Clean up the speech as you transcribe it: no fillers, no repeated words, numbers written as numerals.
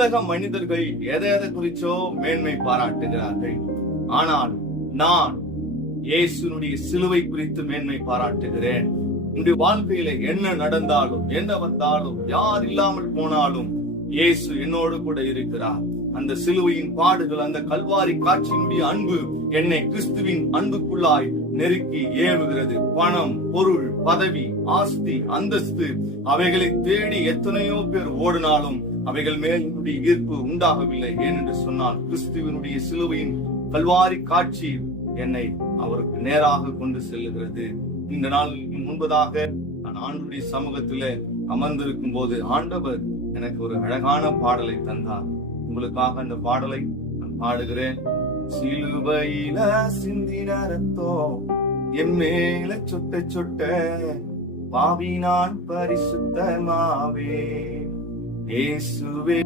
உலக மனிதர்கள் எதை குறிச்சோ மேன்மை பாராட்டுகிறார்கள். ஆனால் நான் இயேசுனுடைய சிலுவை குறித்து மேன்மை பாராட்டுகிறேன். உன்னுடைய வாழ்க்கையில என்ன நடந்தாலும், என்ன வந்தாலும், யார் இல்லாமல் போனாலும் இயேசு என்னோடு கூட இருக்கிறார். அந்த சிலுவையின் பாடுகள், அந்த கல்வாரி காட்சியினுடைய அன்பு என்னை கிறிஸ்துவின் அன்புக்குள்ளாய் நெருக்கி ஏவுகிறது. பணம், பொருள், பதவி, ஆஸ்தி, அந்தஸ்து அவைகளை தேடி எத்தனையோ பேர் ஓடினாலும் அவைகள் மேல் என்னுடைய ஈர்ப்பு உண்டாகவில்லை. ஏனென்று சொன்னால் கிறிஸ்துவினுடைய சிலுவையின் கல்வாரி காட்சி என்னை அவருக்கு நேராக கொண்டு செல்லுகிறது. இந்த நாள் முன்பதாக நான் ஆண்டவருடைய சமூகத்திலே அமர்ந்திருக்கும் போது ஆண்டவர் எனக்கு ஒரு அழகான பாடலை தந்தார். உங்களுக்காக அந்த பாடலை நான் பாடுகிறேன். சிலுவையில சிந்தின ரத்தம் என் மேல சொட்ட சொட்ட பாவி நான் பரிசுத்தமாவே இயேசுவே